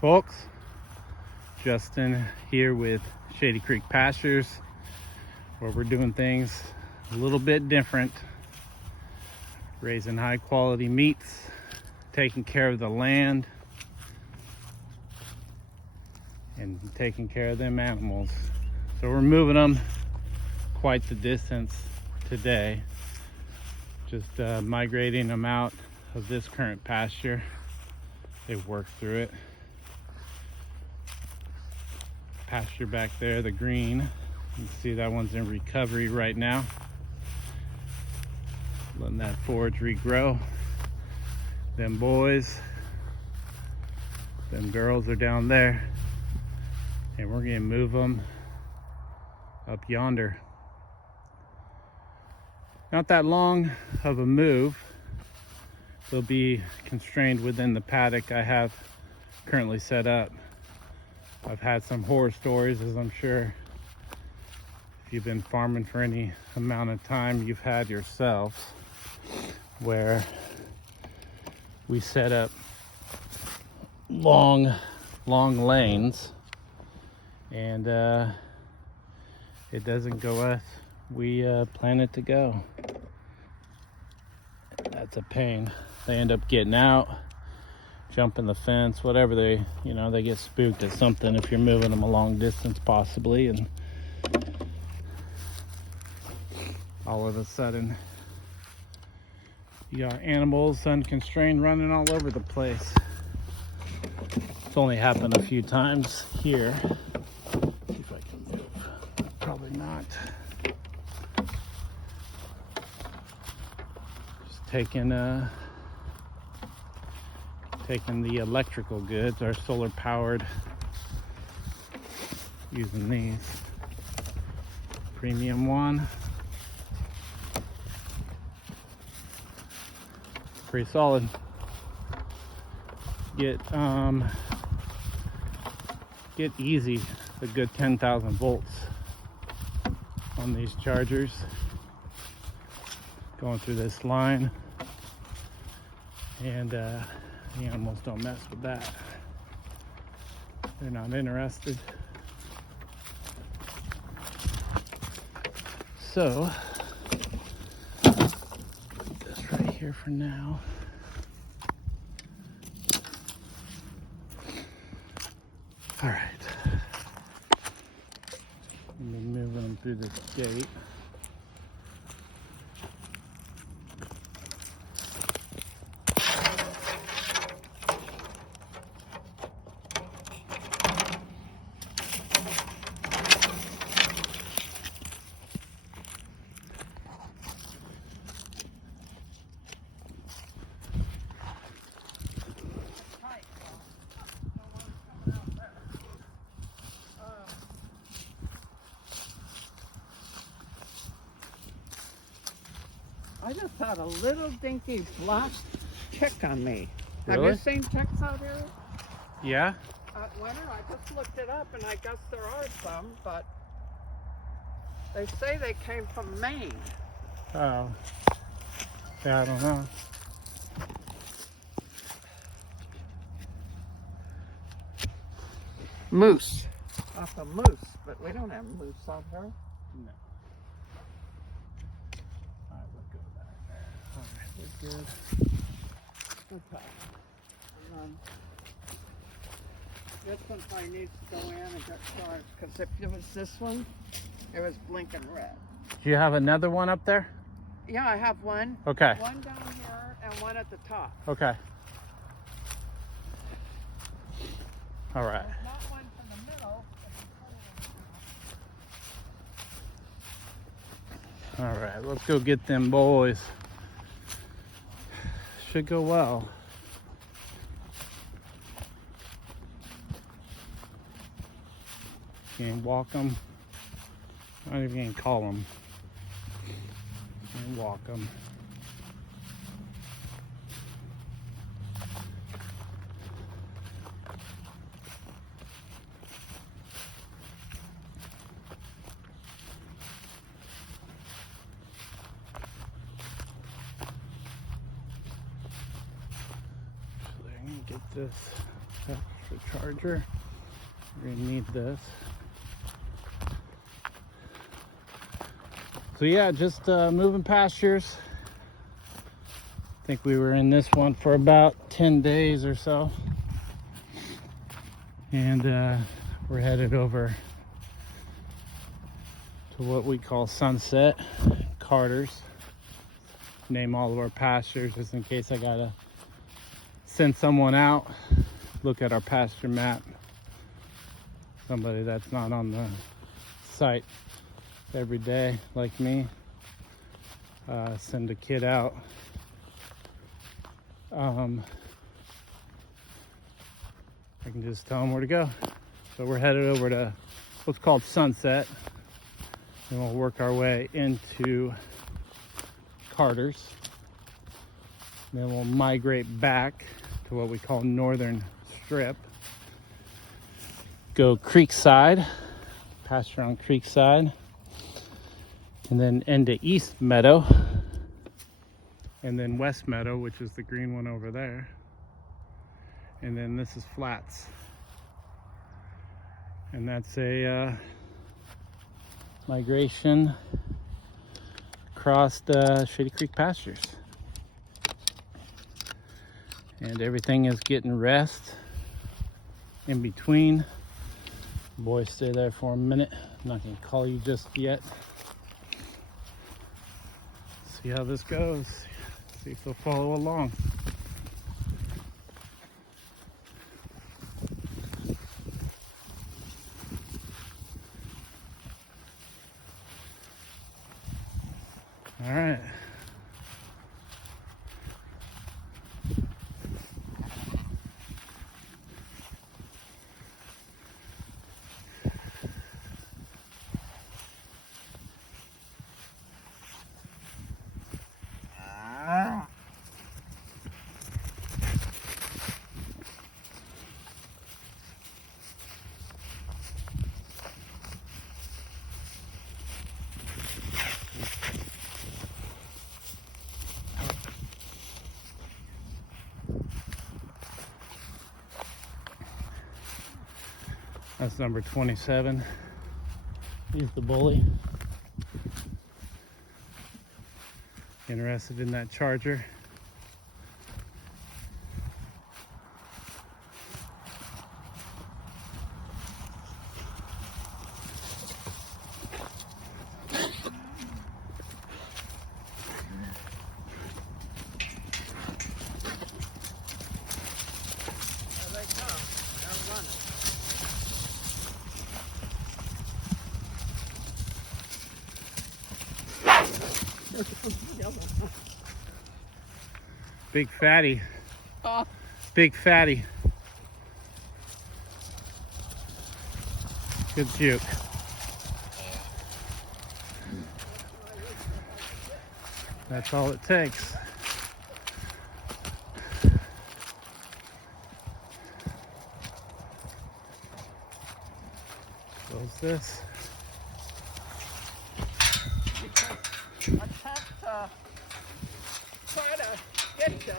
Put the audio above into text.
Folks, Justin here with Shady Creek Pastures, where we're doing things a little bit different, raising high quality meats, taking care of the land, and taking care of them animals. So we're moving them quite the distance today, just migrating them out of this current pasture. They've worked through it. Pasture back there, the green, you can see that one's in recovery right now, letting that forage regrow. Them boys, them girls are down there, and we're gonna move them up yonder. Not that long of a move. They'll be constrained within the paddock I have currently set up. I've had some horror stories, as I'm sure if you've been farming for any amount of time, you've had yourselves, where we set up long lanes and it doesn't go as we plan it to go. That's a pain. They end up getting out, jumping the fence, whatever. They get spooked at something if you're moving them a long distance possibly, and all of a sudden you got animals unconstrained running all over the place. It's only happened a few times here. See if I can move. Probably not. Just taking the electrical goods, our solar powered, using these. Premium one. Pretty solid. Get easy a good 10,000 volts on these chargers going through this line, and the animals don't mess with that. They're not interested. So put this right here for now. All right, I'm moving them through this gate. I just had a little dinky black tick on me. Really? Have you seen ticks out here? Yeah? At winter, I just looked it up, and I guess there are some, but they say they came from Maine. Oh. Yeah, I don't know. Moose. Not the moose, but we don't have moose out here. No. All right, we'll go back. All right, we're good. Okay. This one probably needs to go in and get charged, because if it was this one, it was blinking red. Do you have another one up there? Yeah, I have one. Okay. One down here and one at the top. Okay. All right. Not one from the middle. All right, let's go get them boys. Should go well. Can't walk them. Not even gonna call them. Can't walk them. Get this back the charger. We're gonna need this. So yeah, just moving pastures. I think we were in this one for about 10 days or so. And we're headed over to what we call Sunset, Carter's. Name all of our pastures just in case I gotta send someone out, look at our pasture map. Somebody that's not on the site every day like me. Send a kid out. I can just tell them where to go. So we're headed over to what's called Sunset, and we'll work our way into Carter's. Then we'll migrate back to what we call Northern Strip. Go Creekside, pasture on Creekside, and then into East Meadow, and then West Meadow, which is the green one over there. And then this is Flats. And that's a migration across the Shady Creek pastures. And everything is getting rest in between. Boys, stay there for a minute. I'm not gonna call you just yet. See how this goes. See if they'll follow along. All right. That's number 27. He's the bully. Interested in that charger. There they come. They're running. Big fatty. Oh, Big fatty. Good juke. That's all it takes. Close this. I have to try to get you.